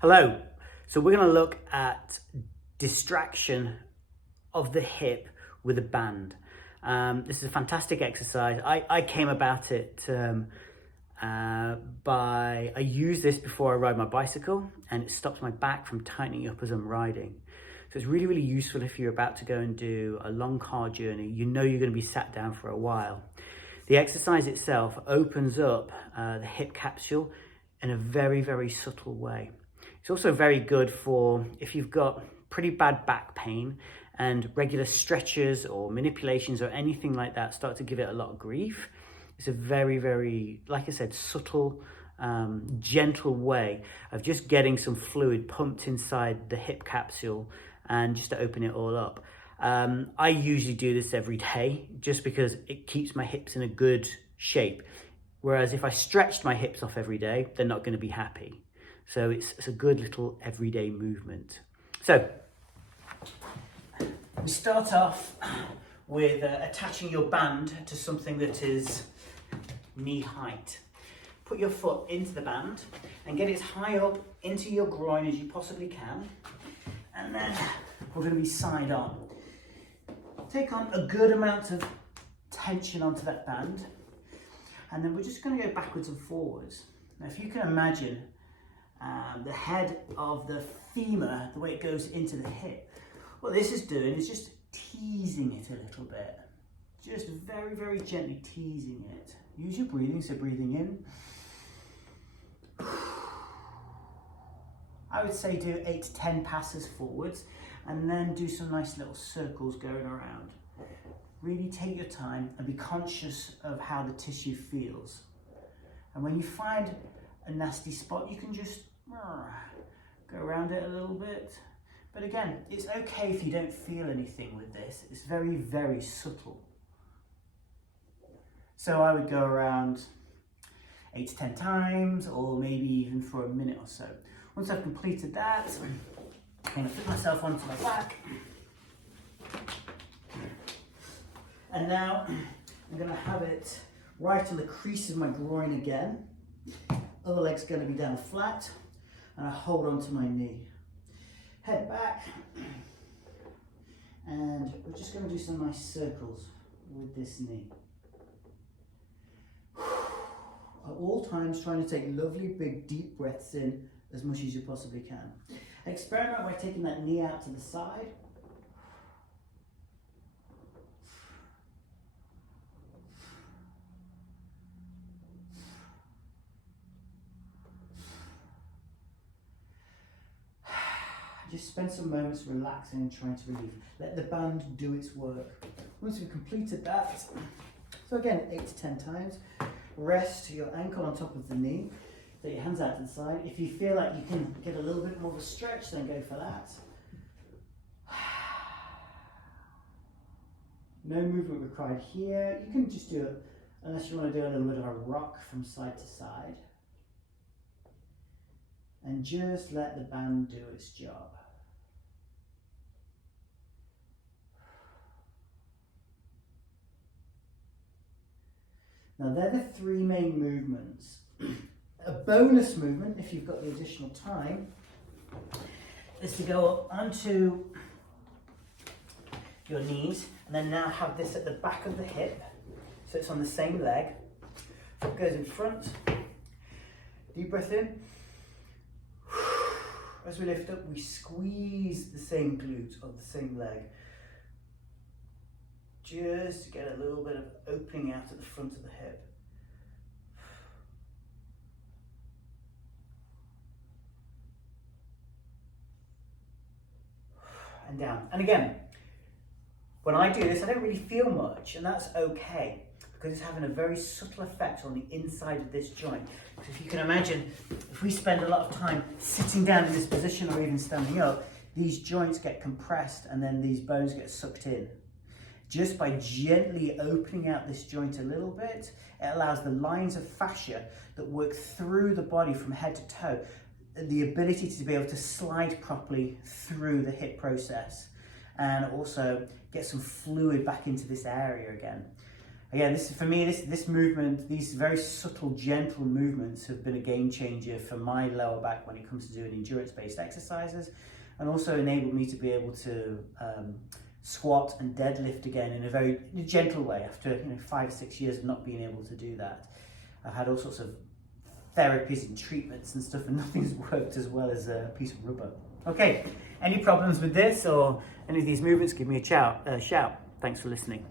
Hello. So we're going to look at distraction of the hip with a band. This is a fantastic exercise. I came about it I use this before I ride my bicycle, and it stops my back from tightening up as I'm riding. So it's really, really useful if you're about to go and do a long car journey. You know you're going to be sat down for a while. The exercise itself opens up the hip capsule in a very, very subtle way. It's also very good for if you've got pretty bad back pain and regular stretches or manipulations or anything like that start to give it a lot of grief. It's a very, very, like I said, subtle, gentle way of just getting some fluid pumped inside the hip capsule and just to open it all up. I usually do this every day just because it keeps my hips in a good shape. Whereas if I stretched my hips off every day, they're not going to be happy. So it's a good little everyday movement. So we start off with attaching your band to something that is knee height. Put your foot into the band and get it as high up into your groin as you possibly can. And then we're going to be side on. Take on a good amount of tension onto that band. And then we're just going to go backwards and forwards. Now, if you can imagine the head of the femur, the way it goes into the hip, what this is doing is just teasing it a little bit. Just very, very gently teasing it. Use your breathing, so breathing in. I would say do 8 to 10 passes forwards and then do some nice little circles going around. Really take your time and be conscious of how the tissue feels. And when you find a nasty spot, you can just go around it a little bit. But again, it's okay if you don't feel anything with this. It's very, very subtle. So I would go around 8 to 10 times, or maybe even for a minute or so. Once I've completed that, I'm going to put myself onto my back. And now I'm going to have it right on the crease of my groin again. Other leg's going to be down flat, and I hold onto my knee. Head back, and we're just going to do some nice circles with this knee. At all times, trying to take lovely, big, deep breaths in as much as you possibly can. Experiment by taking that knee out to the side. Just spend some moments relaxing and trying to relieve. Let the band do its work. Once we've completed that, so again, 8 to 10 times, rest your ankle on top of the knee, take your hands out to the side. If you feel like you can get a little bit more of a stretch, then go for that. No movement required here. You can just do it, unless you want to do a little bit of a rock from side to side. And just let the band do its job. Now they're the 3 main movements. A bonus movement, if you've got the additional time, is to go onto your knees and then now have this at the back of the hip, so it's on the same leg. Foot goes in front. Deep breath in. As we lift up, we squeeze the same glute of the same leg, just to get a little bit of opening out at the front of the hip. And down. And again, when I do this, I don't really feel much, and that's okay, because it's having a very subtle effect on the inside of this joint. So if you can imagine, if we spend a lot of time sitting down in this position or even standing up, these joints get compressed and then these bones get sucked in. Just by gently opening out this joint a little bit, it allows the lines of fascia that work through the body from head to toe, the ability to be able to slide properly through the hip process and also get some fluid back into this area again. yeah, this for me, this movement, these very subtle, gentle movements have been a game changer for my lower back when it comes to doing endurance-based exercises, and also enabled me to be able to squat and deadlift again in a very gentle way after 5 or 6 years of not being able to do that. I've had all sorts of therapies and treatments and stuff, and nothing's worked as well as a piece of rubber. Okay, any problems with this or any of these movements, give me a shout. Thanks for listening.